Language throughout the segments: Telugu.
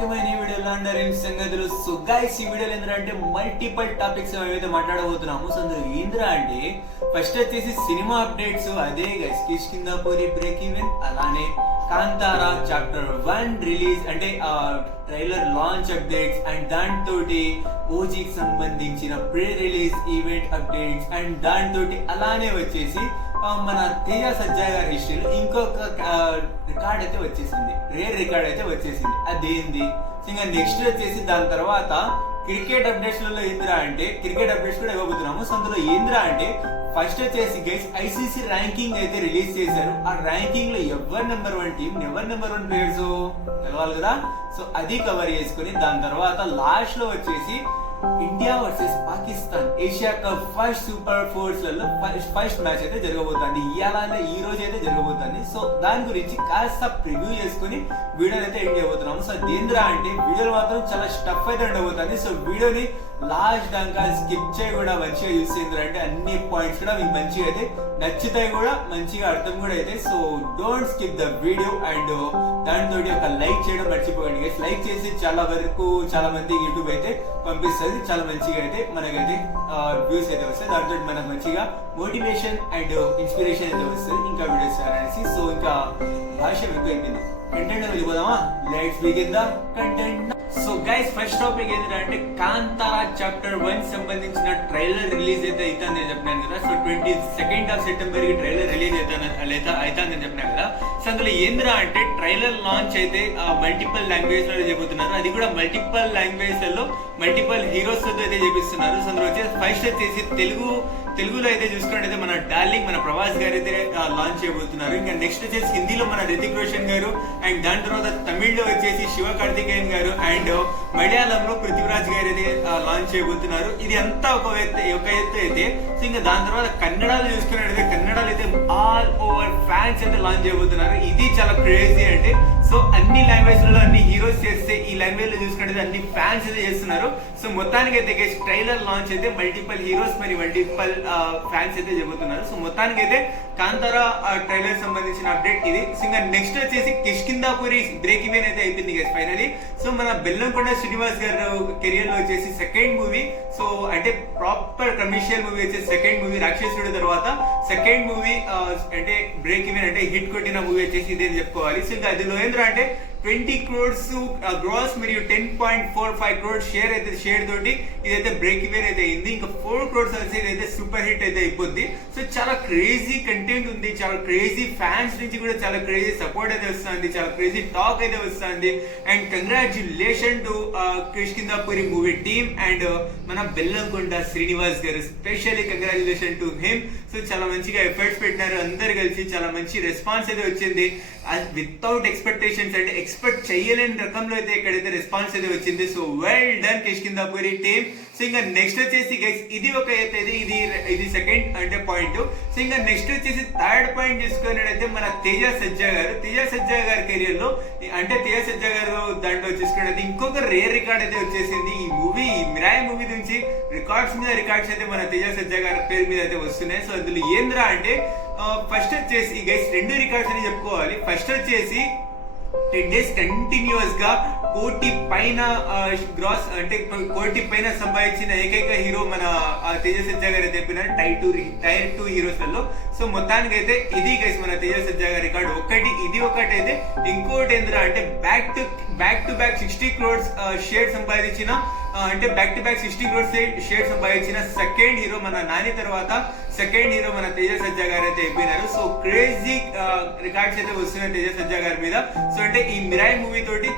To my new video laundering సంగతులు. సో గైస్, ఈ వీడియోలో ఏంటంటే మల్టిపల్ టాపిక్స్ ఏవైతే మాట్లాడబోతున్నాము. సో అందులో ఏంద్రా అంటే ఫస్ట్ వచ్చేసి సినిమా అప్డేట్స్, అదే గైస్ కిష్కిందాపురి బ్రేక్ ఈవెన్, అలానే కాంతారా చాప్టర్ 1 రిలీజ్ అంటే ట్రైలర్ లాంచ్ అప్డేట్స్, అండ్ దాంతో ఓజీకి సంబంధించిన pre release event updates, and దాంతో అలానే వచ్చేసి మన తేజ సజ్జా గారి హిస్టరీలో ఇంకొక రికార్డ్ అయితే వచ్చేసింది, రేర్ రికార్డ్ అయితే వచ్చేసింది. అదేంది ఇంకా నెక్స్ట్ వచ్చేసి దాని తర్వాత క్రికెట్ అప్డేట్స్ లలో ఏంద్రా అంటే క్రికెట్ అప్డేట్స్ కూడా ఇవ్వబోతున్నాము. సో అందులో ఏంద్రా అంటే ఫస్ట్ వచ్చేసి గైస్ ఐసీసీ ర్యాంకింగ్ అయితే రిలీజ్ చేశారు. ఆ ర్యాంకింగ్ లో ఎవరు నెంబర్ 1 టీం, ఎవరు నెంబర్ 1 ప్లేయర్స్ తెలవాలి కదా. సో అది కవర్ చేసుకుని దాని తర్వాత లాస్ట్ లో వచ్చేసి India versus Pakistan Asia cup first super force లలో ఫస్ట్ మ్యాచ్ అయితే జరగబోతుంది. ఈ రోజు అయితే జరగబోతుంది. సో దాని గురించి కాస్త ప్రివ్యూ చేసుకుని వీడియోని అయితే ఎండ్ చేయబోతున్నాము. సో దేంద్రా అంటే వీడియోలో మాత్రం చాలా స్టఫ్ అయితే ఉండబోతుంది. సో వీడియోని లాస్ట్ దాకా స్కిప్ చేయ కూడా మంచిగా చూసేంద్రా అంటే అన్ని పాయింట్స్ కూడా మీకు మంచిగా అయితే నచ్చుతాయి, కూడా మంచిగా అర్థం కూడా అయితే. So don't skip the video, and దాంతో ఒక లైక్ చేయడం మర్చిపోకండి గైస్. లైక్ చేసి చాలా వరకు చాలా మంది యూట్యూబ్ అయితే పంపిస్తుంది, చాలా మంచిగా అయితే మనకైతే వ్యూస్ అయితే వస్తాయి. దాంతో మనకు మంచిగా మోటివేషన్ అండ్ ఇన్స్పిరేషన్ అయితే వస్తుంది ఇంకా వీడియోస్ అనేసి. సో ఇంకా భాష ఎక్కువైపోయింది, కంటెంట్ వెళ్ళిపోదామా? Let's begin the content. So guys, first topic ఏంటంటే కాంతారా చాప్టర్ 1 సంబంధించిన ట్రైలర్ రిలీజ్ అయితే అవుతుందని చెప్పినాను కదా. సో 22nd ఆఫ్ సెప్టెంబర్ కి ట్రైలర్ రిలీజ్ అవుతుందని చెప్పినాను కదా. సో అందులో ఏంద్రా అంటే ట్రైలర్ లాంచ్ అయితే మల్టిపుల్ లాంగ్వేజ్ లో చెబుతున్నారు. అది కూడా మల్టిపుల్ లాంగ్వేజ్ లలో మల్టిపుల్ హీరోస్ తో అయితే చేపిస్తున్నారు. సో అందులో వచ్చేసి ఫస్ట్ వచ్చేసి తెలుగులో అయితే చూసుకున్నట్టయితే మన డార్లింగ్ మన ప్రభాస్ గారు అయితే లాంచ్ చేయబోతున్నారు. ఇంకా నెక్స్ట్ వచ్చేసి హిందీలో మన రితిక్ రోషన్ గారు, అండ్ దాని తర్వాత తమిళ్లో వచ్చేసి శివ కార్తికేయన్ గారు, అండ్ మలయాళంలో పృథ్వీరాజ్ గారు అయితే లాంచ్ చేయబోతున్నారు. ఇది అంతా ఒక ఎత్తు అయితే. సో ఇంకా దాని తర్వాత కన్నడలో చూసుకున్నట్టయితే కన్నడలో అయితే ఆల్ ఓవర్ ఫ్యాన్స్ అయితే లాంచ్ చేయబోతున్నారు. ఇది చాలా క్రేజీ అంటే. సో అన్ని లాంగ్వేజ్ లలో అన్ని హీరోస్ చేస్తే ఈ లాంగ్వేజ్ లో చూసుకుంటే అన్ని ఫ్యాన్స్ అయితే చేస్తున్నారు. సో మొత్తానికి అయితే ట్రైలర్ లాంచ్ అయితే మల్టిపుల్ హీరోస్ మరి మల్టిపుల్ ఫ్యాన్స్ అయితే చెబుతున్నారు. సో మొత్తానికి అయితే కాంతారా ట్రైలర్ సంబంధించిన అప్డేట్ ఇది. సో ఇంకా నెక్స్ట్ వచ్చేసి కిష్కిందాపురి బ్రేక్ ఈవెన్ అయితే అయిపోయింది గైస్ ఫైనలీ. సో మన బెల్లంకొండ శ్రీనివాస్ గారు కెరియర్ లో వచ్చేసి సెకండ్ మూవీ, సో అంటే ప్రాపర్ కమర్షియల్ మూవీ వచ్చేసి సెకండ్ మూవీ రాక్షసుడి తర్వాత సెకండ్ మూవీ అంటే బ్రేక్ ఈవెన్ అంటే హిట్ కొట్టిన మూవీ వచ్చేసి ఇదే చెప్పుకోవాలి. సో ఇంకా అది లోయేంద్ర అంటే 20 crores గ్రాస్ మరియు 10.45 crores షేర్ తోటి ఇదైతే బ్రేక్ ఈవెన్ అయితే అయింది. ఇంకా 4 crores వచ్చి ఇదైతే సూపర్ హిట్ అయితే అయిపోద్ది. సో చాలా క్రేజీ కంటెంట్ ఉంది, చాలా క్రేజీ ఫ్యాన్స్ నుంచి కూడా చాలా క్రేజీ సపోర్ట్ అయితే వస్తుంది, చాలా క్రేజీ టాక్ అయితే వస్తుంది. And congratulation to Kishkindhapuri movie team and మన Bellamkonda Srinivas garu, specially congratulation to him. So చాలా మంచిగా ఎఫర్ట్స్ పెట్టినారు అందరు కలిసి, చాలా మంచి రెస్పాన్స్ అయితే వచ్చింది. వితౌట్ ఎక్స్పెక్టేషన్స్ అంటే ఎక్స్పెక్ట్ చేయలేని రకంలో అయితే ఇక్కడైతే రెస్పాన్స్ అయితే వచ్చింది. So well done Kishkindhapuri team. So ఇంకా నెక్స్ట్ వచ్చేసి గైస్ ఇది ఒక అయితే ఇది సెకండ్ అంటే పాయింట్. సో ఇంకా నెక్స్ట్ వచ్చేసి థర్డ్ పాయింట్ చూసుకున్నట్టయితే మన తేజ సజ్జా గారి కెరియర్ లో అంటే తేజ సజ్జా గారు దాంట్లో చూసుకున్నట్టు ఇంకొక రేర్ రికార్డ్ అయితే వచ్చేసింది. ఈ మూవీ మిరాయి మూవీ నుంచి రికార్డ్స్ మీద రికార్డ్స్ అయితే మన తేజ సజ్జా గారి పేరు మీద అయితే వస్తున్నాయి. సో అందులో ఏంద్రా అంటే ఫస్ట్ వచ్చేసి గైస్ 2 రికార్డ్స్ అని చెప్పుకోవాలి. ఫస్ట్ వచ్చేసి 10 days కంటిన్యూస్ గా 1 కోటి పైన గ్రాస్ అంటే 1 కోటి పైన సంపాదించిన ఏకైక హీరో మన తేజ సజ్జా గారు చెప్పినారు టైర్ 2 హీరోస్ లలో. సో మొత్తానికి అయితే ఇది గైస్ మన తేజ సజ్జా గారి రికార్డు ఒకటి అయితే. ఇంకోటి ఏంద్రా అంటే back to back 60 crores share సంపాదించిన అంటే back to back 60 crores share సంపాదించిన సెకండ్ హీరో మన నాని తర్వాత సెకండ్ హీరో మన తేజ సజ్జా గారు అయితే అయిపోయినారు. సో క్రేజీ రికార్డ్స్ అయితే వస్తున్నాయి తేజ సజ్జా గారి మీద. సో అంటే ఈ మిరాయి మూవీ తోటి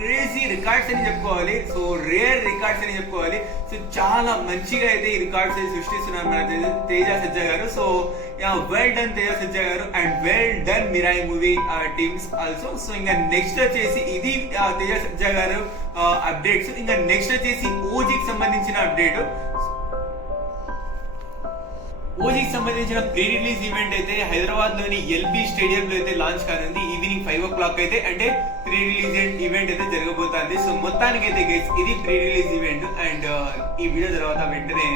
క్రేజీ రికార్డ్స్ అని చెప్పుకోవాలి, సో రేర్ రికార్డ్స్ అని చెప్పుకోవాలి. సో చాలా మంచిగా అయితే ఈ రికార్డ్స్ అయితే సృష్టిస్తున్నారు మన తేజ సజ్జా గారు. సో వెల్ డన్ తేజ సజ్జా గారు and well done Mirai movie teams also. So ఇంకా నెక్స్ట్ వచ్చేసి ఇది తేజ సజ్జా గారు అప్డేట్స్. ఇంకా నెక్స్ట్ వచ్చేసి ఓజీకి సంబంధించిన అప్డేట్. ఓజీకి సంబంధించిన ప్రీ రిలీజ్ ఈవెంట్ అయితే హైదరాబాద్ లోని ఎల్బీ స్టేడియం లో అయితే లాంచ్ కానుంది. ఈవినింగ్ 5 o'clock అయితే అంటే ప్రీ రిలీజ్ ఈవెంట్ అయితే జరగబోతుంది. సో మొత్తానికి అయితే గైస్ ఇది ప్రీ రిలీజ్ ఈవెంట్. అండ్ ఈ వీడియో తర్వాత వెంటనే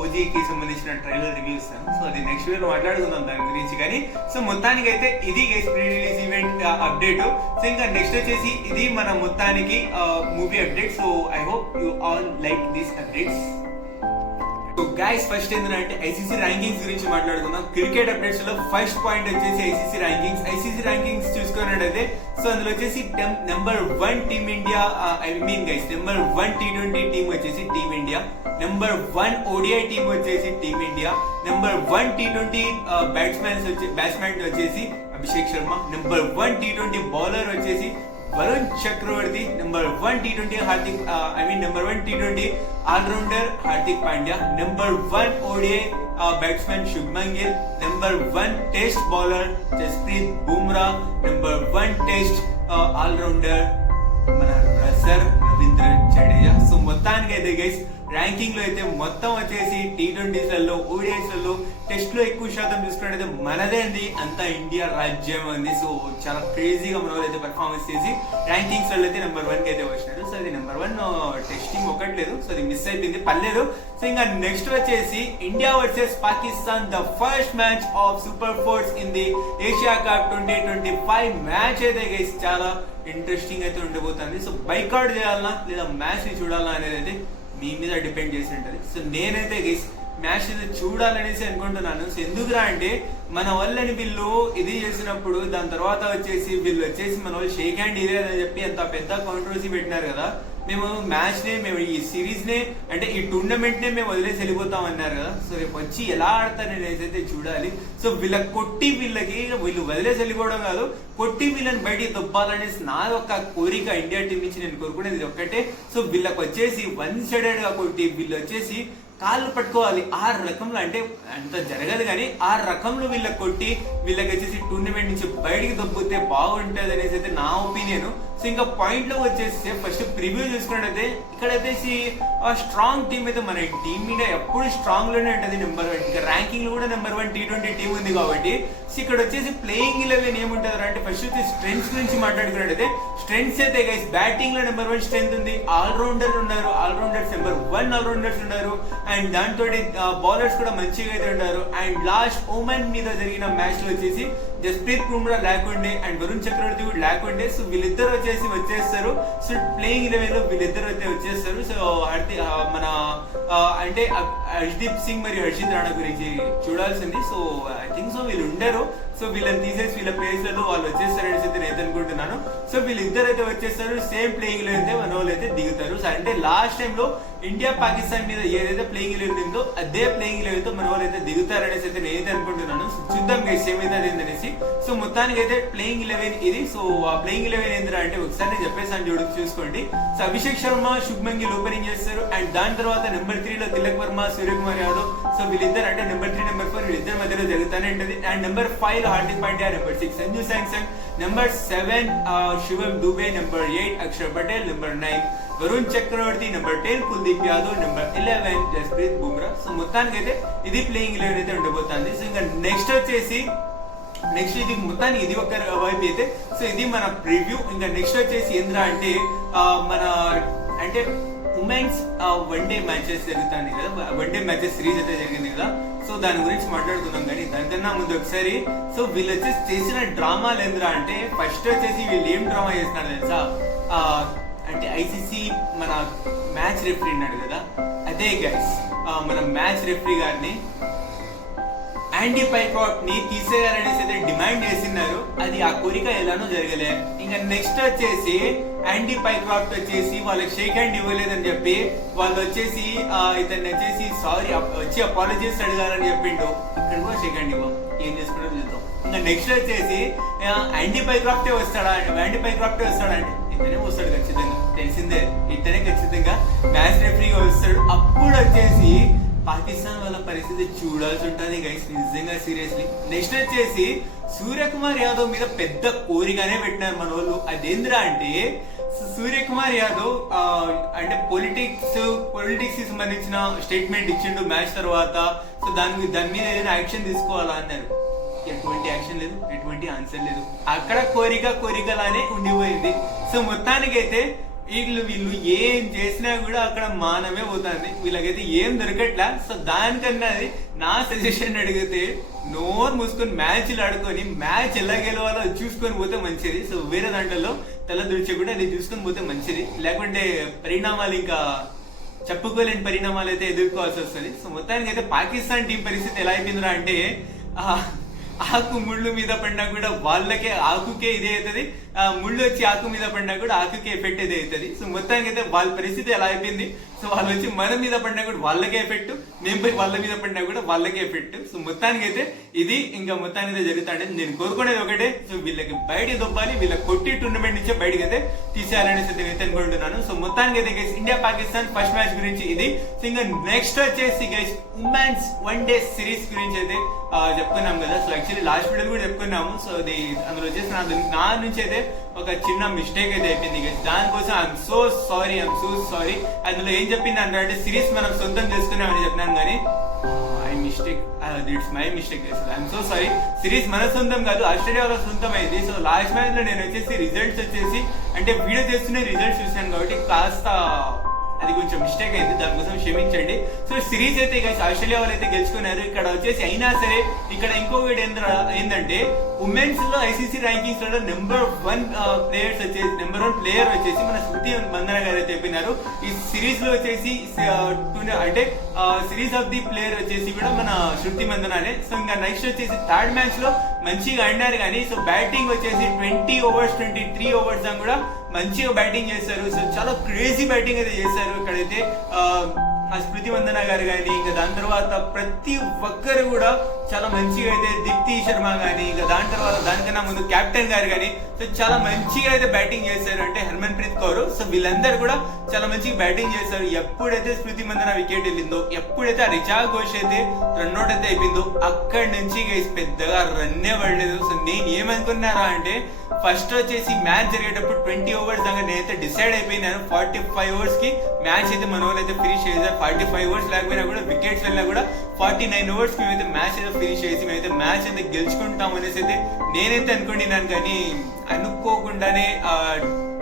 ఓజీకి సంబంధించిన ట్రైలర్ రివ్యూ ఇస్తాను. సో అది నెక్స్ట్ వీడియో మాట్లాడుకుందాం దాని గురించి. కానీ సో మొత్తానికి అయితే ఇది guys pre release event update. So ఇంకా నెక్స్ట్ వచ్చేసి ఇది మన మొత్తానికి movie update. So I hope you all like these updates. So guys first ఏంటంటే ఐసీసీ ర్యాంకింగ్స్ గురించి మాట్లాడుకుందాం. క్రికెట్ అప్డేట్స్ లో ఫస్ట్ పాయింట్ వచ్చేసి ఐసీసీ ర్యాంకింగ్స్ చూసుకున్నట్టయితే సో అందులో వచ్చేసి number 1 team India number 1 T20 team వచ్చేసి టీమిండియా, నెంబర్ 1 ODI టీమ్ వచ్చేసి టీమిండియా, నెంబర్ 1 T20 బ్యాట్స్మెన్ వచ్చేసి Abhishek Sharma, number 1 T20 bowler వచ్చేసి Varun Chakravarthy, number 1 T20 number 1 T20 allrounder Hardik Pandya, number 1 ODI batsmen Shubman Gill, number 1 test bowler Jasprit Bumrah, number 1 test allrounder మన రవీంద్ర జడేజా. సో మొత్తానికి అయితే గైస్ ర్యాంకింగ్ లో అయితే మొత్తం వచ్చేసి T20లలో ODIsలలో టెస్ట్ లో ఎక్కువ శాతం చూసుకున్నట్టయితే మనదే అండి, అంతా ఇండియా రాజ్యం ఉంది. సో చాలా క్రేజీగా మన వాళ్ళు అయితే పర్ఫార్మెన్స్ చేసి ర్యాంకింగ్స్ లో అయితే నెంబర్ 1 కి అయితే వచ్చినారు. సో అది నెంబర్ 1 టెస్టింగ్ ఒకట్లేదు, సో అది మిస్ అయిపోయింది, పర్లేదు. సో ఇంకా నెక్స్ట్ వచ్చేసి India versus Pakistan the first match of super force in the Asia cup 2025 match అయితే గైస్ చాలా ఇంట్రెస్టింగ్ అయితే ఉండబోతుంది. సో బైకాట్ చేయాలన్నా లేదా మ్యాచ్ ని చూడాలన్నా అనేది అయితే మీ మీద డిపెండ్ చేసి ఉంటుంది. సో నేనైతే గైస్ మ్యాచ్ చూడాలనేసి అనుకుంటున్నాను. సో ఎందుకురా అంటే మన వాళ్ళని వీళ్ళు ఇది చేసినప్పుడు దాని తర్వాత వచ్చేసి వీళ్ళు వచ్చేసి మన వాళ్ళు షేక్ హ్యాండ్ ఇదేదని చెప్పి అంత పెద్ద కాంట్రవర్సీ పెట్టినారు కదా. మేము ఈ సిరీస్ నే అంటే ఈ టోర్నమెంట్ నే మేము వదిలేసి వెళ్ళిపోతాం అన్నారు కదా. సో రేపు వచ్చి ఎలా ఆడతారు అనేది అయితే చూడాలి. సో వీళ్ళకి కొట్టి వీళ్ళు వదిలేసి వెళ్ళిపోవడం కాదు, కొట్టి వీళ్ళని బయటికి దొబ్బాలనేసి నా ఒక కోరిక ఇండియా టీం నుంచి నేను కోరుకునేది ఒక్కటే. సో వీళ్ళకి వచ్చేసి 1 సైడెడ్ గా కొట్టి వీళ్ళు వచ్చేసి కాళ్ళు పట్టుకోవాలి 6 రకంలో, అంటే అంత జరగదు కానీ 6 రకంలో వీళ్ళకి కొట్టి వీళ్ళకి వచ్చేసి టోర్నమెంట్ నుంచి బయటికి దొబ్బితే బాగుంటుంది అనేసి అయితే నా ఒపీనియన్. సో ఇంకా పాయింట్ లో వచ్చేసి ఫస్ట్ ప్రివ్యూ చూసుకున్నట్టయితే ఇక్కడ వచ్చేసి స్ట్రాంగ్ టీమ్ అయితే మన టీమ్ ఇండియా ఎప్పుడు స్ట్రాంగ్ లోనే ఉంటుంది. నెంబర్ 1 ఇంకా ర్యాంకింగ్ లో కూడా నెంబర్ 1 T20 టీం ఉంది కాబట్టి. సో ఇక్కడ వచ్చేసి ప్లేయింగ్ 11 ఏముంటారు అంటే ఫస్ట్ వచ్చి స్ట్రెంగ్స్ గురించి మాట్లాడుకున్నట్టయితే స్ట్రెంగ్స్ అయితే గైస్ బ్యాటింగ్ లో నెంబర్ 1 స్ట్రెంగ్త్ ఉంది, ఆల్రౌండర్స్ నెంబర్ 1 ఆల్రౌండర్స్ ఉన్నారు, అండ్ దాంతో బౌలర్స్ కూడా మంచిగా అయితే ఉన్నారు. అండ్ లాస్ట్ ఓమన్ మీద జరిగిన మ్యాచ్ లో వచ్చేసి జస్ప్రీత్ బుమ్రా లేకుండే అండ్ వరుణ్ చక్రవర్తి కూడా లేకుండే. సో వీళ్ళిద్దరు వచ్చేస్తారు. సో ప్లేయింగ్ 11 లో వీళ్ళిద్దరు అయితే వచ్చేస్తారు. సో మన అంటే హర్షదీప్ సింగ్ మరియు హర్షిత్ రాణా గురించి చూడాల్సింది. సో ఐ థింక్ సో వీళ్ళు ఉండరు. సో వీళ్ళని తీసేసి వీళ్ళ ప్లేస్ లలో వాళ్ళు వచ్చేస్తారనేసి అయితే నేను అనుకుంటున్నాను. సో వీళ్ళిద్దరు అయితే వచ్చేస్తారు, సేమ్ ప్లేయింగ్ లో అయితే మన వాళ్ళు అయితే దిగుతారు. సో అంటే లాస్ట్ టైం లో ఇండియా పాకిస్తాన్ మీద ఏదైతే ప్లేయింగ్ 11 ఉందో అదే ప్లేయింగ్ 11 తో మన వాళ్ళు అయితే దిగుతారనేసి అయితే నేనైతే అనుకుంటున్నాను. చూద్దాం గైస్ ఏమైతే ఏంటనేసి. సో మొత్తానికి అయితే ప్లేయింగ్ 11 ఇది. సో ఆ ప్లేయింగ్ 11 ఏంటంటే అంటే ఒకసారి నేను చెప్పేసాను చూసుకోండి. సో అభిషేక్ శర్మ శుభ్మన్ గిల్ ఓపెనింగ్ చేస్తారు. అండ్ దాని తర్వాత నెంబర్ 3 లో తిలక్ వర్మ సూర్యకుమార్ యాదవ్. సో వీళ్ళిద్దరు అంటే నెంబర్ 3 నెంబర్ 4 వీళ్ళిద్దరి మధ్యలో జరుగుతూనే ఉంటుంది. అండ్ నెంబర్ 5 లో Hardik Pandya, number 6 Sanju Samson, number 7 Shivam Dube, number 8 Axar Patel, number 9 Varun Chakravarthy, number 10 Kuldeep Yadav, number 11 Jasprit Bumrah. So మొత్తానికి అయితే ఇది ప్లేయింగ్ 11 అయితే ఉండబోతుంది. సో ఇంకా నెక్స్ట్ ఇది మొత్తానికి ఇది ఒక వైపు అయితే. సో ఇది మన ప్రివ్యూ. ఇంకా నెక్స్ట్ వచ్చేసి ఏంద్రా అంటే మన అంటే ఉమెన్స్ 1 డే మ్యాచెస్ జరుగుతుంది కదా, 1 డే మ్యాచెస్ సిరీస్ అయితే జరిగింది కదా. సో దాని గురించి మాట్లాడుకుందాం. కానీ దానికన్నా ముందు ఒకసారి సో వీళ్ళు వచ్చేసి చేసిన డ్రామాలు ఏంద్రా అంటే ఫస్ట్ వచ్చేసి వీళ్ళు ఏం డ్రామా చేస్తున్నారు తెలుసా, అంటే ఐసీసీ మన మ్యాచ్ రెఫరీ ఉన్నాడు కదా, అదే గైస్ మన మ్యాచ్ రెఫరీ గారిని యాండీ పైకాట్ ని తీసేయాలనేసి అయితే డిమాండ్ చేసినారు. అది ఆ కోరిక ఎలానో జరగలే. ఇంకా నెక్స్ట్ వచ్చేసి యాండీ పైకాట్ వచ్చేసి వాళ్ళకి షేక్ హ్యాండ్ ఇవ్వలేదని చెప్పి వాళ్ళు వచ్చేసి ఇతన్ని వచ్చేసి సారీ వచ్చి అపాలజీస్ అడగాలని చెప్పిండు. ఇక్కడ కూడా షేక్ హ్యాండ్ ఇవ్వం, ఏం చేసుకుంటూ చూద్దాం. ఇంకా నెక్స్ట్ వచ్చేసి యాండీ పైకాటే వస్తాడంటే ఇతనే వస్తాడు ఖచ్చితంగా, తెలిసిందే ఇతనే ఖచ్చితంగా మ్యాచ్ రెఫరీగా వస్తాడు. అప్పుడు వచ్చేసి పాకిస్తాన్ వాళ్ళ పరిస్థితి చూడాల్సి ఉంటుంది గైస్, నిజంగా సీరియస్లీ. నెక్స్ట్ వచ్చేసి సూర్యకుమార్ యాదవ్ మీద పెద్ద కోరికనే పెట్టినారు మన వాళ్ళు. అదేంద్రా అంటే సూర్యకుమార్ యాదవ్ అంటే పొలిటిక్స్ కి సంబంధించిన స్టేట్మెంట్ ఇచ్చిండు మ్యాచ్ తర్వాత. సో దాని మీద ఏదైనా యాక్షన్ తీసుకోవాలా అన్నారు. ఎటువంటి యాక్షన్ లేదు, ఎటువంటి ఆన్సర్ లేదు. అక్కడ కోరికలానే ఉండిపోయింది. సో మొత్తానికైతే వీళ్ళు ఏం చేసినా కూడా అక్కడ మానమే పోతుంది, వీళ్ళకైతే ఏం దొరకట్లా. సో దానికన్నా అది నా సజెషన్ అడిగితే నోరు మూసుకొని మ్యాచ్లు ఆడుకొని మ్యాచ్ ఎలా గెలవాలో చూసుకొని పోతే మంచిది. సో వేరే దాంట్లో తల దుడిచి కూడా అది చూసుకొని పోతే మంచిది, లేకుంటే పరిణామాలు ఇంకా చెప్పుకోలేని పరిణామాలు అయితే ఎదుర్కోవాల్సి వస్తుంది. సో మొత్తానికి అయితే పాకిస్తాన్ టీం పరిస్థితి ఎలా అయిపోయిందిరా అంటే ఆకు ముళ్ళు మీద పడినా కూడా వాళ్ళకే ఆకుకే ఇదే అవుతుంది, ముళ్ళు వచ్చి ఆకు మీద పడినా కూడా ఆకుకే ఎఫెక్ట్ ఇదే అవుతుంది. సో మొత్తానికి అయితే వాళ్ళ పరిస్థితి ఎలా అయిపోయింది. సో వాళ్ళు వచ్చి మన మీద పడినా కూడా వాళ్ళకే ఎఫెక్ట్, మేము పోయి వాళ్ళ మీద పడినా కూడా వాళ్ళకే ఎఫెక్ట్. సో మొత్తానికి అయితే ఇది ఇంకా మొత్తానికి అయితే జరుగుతాంటే నేను కోరుకునేది ఒకటే, సో వీళ్ళకి బయటికి దొబ్బాలి, వీళ్ళకి కొట్టి టూర్నమెంట్ నుంచే బయటకి అయితే తీసేయాలనేసి అయితే అనుకుంటున్నాను. సో మొత్తానికి అయితే guys India Pakistan first match గురించి ఇది. సో ఇంకా నెక్స్ట్ వచ్చేసి guys women's one day series గురించి అయితే చెప్పుకున్నాం కదా. సో యాక్చువల్లీ లాస్ట్ వీడియో కూడా చెప్పుకున్నాము. సో అది అందులో వచ్చేసి నా నుంచి అయితే ఒక చిన్న మిస్టేక్ అయితే అయిపోయింది గైస్, దానికోసం ఐఎమ్ సో సారీ. అందులో ఏం చెప్పింది అంటే సిరీస్ మనం సొంతం చేసుకున్నామని చెప్పినాను, కానీ it's my mistake. I'm so sorry. Series మన సొంతం కాదు, ఆస్ట్రేలియా వాళ్ళ సొంతం అయింది. సో లాస్ట్ మ్యాచ్ లో నేను వచ్చేసి రిజల్ట్స్ వచ్చేసి అంటే వీడియో చేస్తూనే రిజల్ట్స్ చూసాను కాబట్టి కాస్త అది కొంచెం మిస్టేక్ అయింది, దానికోసం క్షమించండి. సో సిరీస్ అయితే ఆస్ట్రేలియా వాళ్ళు అయితే గెలుచుకున్నారు. ఇక్కడ వచ్చేసి అయినా సరే ఇక్కడ ఇంకొకటి ఏంటంటే ఉమెన్స్ లో ఐసీసీ ర్యాంకింగ్స్ లో నెంబర్ 1 ప్లేయర్ వచ్చేసి మన శృతి మందన గారు అయితే చెప్పినారు. ఈ సిరీస్ లో వచ్చేసి అంటే సిరీస్ ఆఫ్ ది ప్లేయర్ వచ్చేసి కూడా మన శృతి మందనానే. సో ఇంకా నెక్స్ట్ వచ్చేసి థర్డ్ మ్యాచ్ లో మంచిగా ఆడినారు, కానీ సో బ్యాటింగ్ వచ్చేసి 20 overs 23 overs దాకా కూడా మంచిగా బ్యాటింగ్ చేశారు. సో చాలా క్రేజీ బ్యాటింగ్ అయితే చేశారు ఇక్కడైతే స్మృతి మందన గారు కానీ, ఇంకా దాని తర్వాత ప్రతి ఒక్కరు కూడా చాలా మంచిగా అయితే దీప్తి శర్మ కానీ, ఇంకా దాని తర్వాత దానికన్నా ముందు కెప్టెన్ గారు కానీ సో చాలా మంచిగా అయితే బ్యాటింగ్ చేశారు, అంటే హర్మన్ ప్రీత్ కౌర్. సో వీళ్ళందరూ కూడా చాలా మంచిగా బ్యాటింగ్ చేశారు. ఎప్పుడైతే స్మృతి మందన వికెట్ వెళ్ళిందో, ఎప్పుడైతే రిచా ఘోష్ అయితే రన్అట్ అయితే అయిపోయిందో అక్కడి నుంచి పెద్దగా రన్నే పడలేదు. సో నేను ఏమనుకున్నారా అంటే ఫస్ట్ వచ్చేసి మ్యాచ్ జరిగేటప్పుడు 20 overs దాకా నేనైతే డిసైడ్ అయిపోయినాను. 45 overs కి మ్యాచ్ అయితే మన వాళ్ళు అయితే ఫినిష్ చేశారు. 45 overs లేకపోయినా కూడా వికెట్స్ వెళ్ళినా కూడా 49 overs కి మేమైతే మ్యాచ్ అయితే ఫినిష్ చేసి మేమైతే మ్యాచ్ అయితే గెలుచుకుంటాం అనేసి అయితే నేనైతే అనుకుంటున్నాను, కానీ అనుకోకుండానే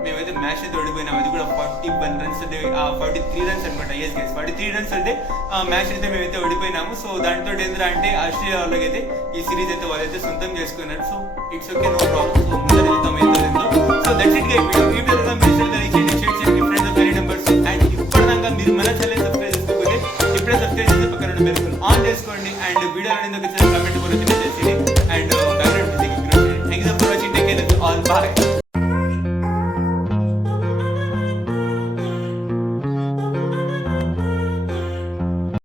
మేమైతే మ్యాచ్ అయితే ఓడిపోయినాం. అది కూడా 41 runs అంటే 43 runs అనుకుంటా. ఎస్ గైస్ 43 runs అంటే మ్యాచ్ అయితే మేమైతే ఓడిపోయినాము. సో దాంతో ఏంద్రా అంటే ఆస్ట్రేలియా వాళ్ళకి అయితే ఈ సిరీస్ అయితే వాళ్ళైతే సొంతం చేసుకున్నారు. So it's okay, no problem. So ముందర వెళ్తాం ఏంటో. So that's it guys. Video different very numbers and ఇప్పటిదాకా మీరు మన ఛానల్ సబ్స్క్రైబ్ చేసుకోకపోతే ఇప్పుడే సబ్స్క్రైబ్ చేసి పక్కన ఉన్న బెల్ ఆన్ చేసుకోండి. అండ్ వీడియో అనేది ఒక కామెంట్ కూడా చేసేసి and thank you for watching. Take care all, bye.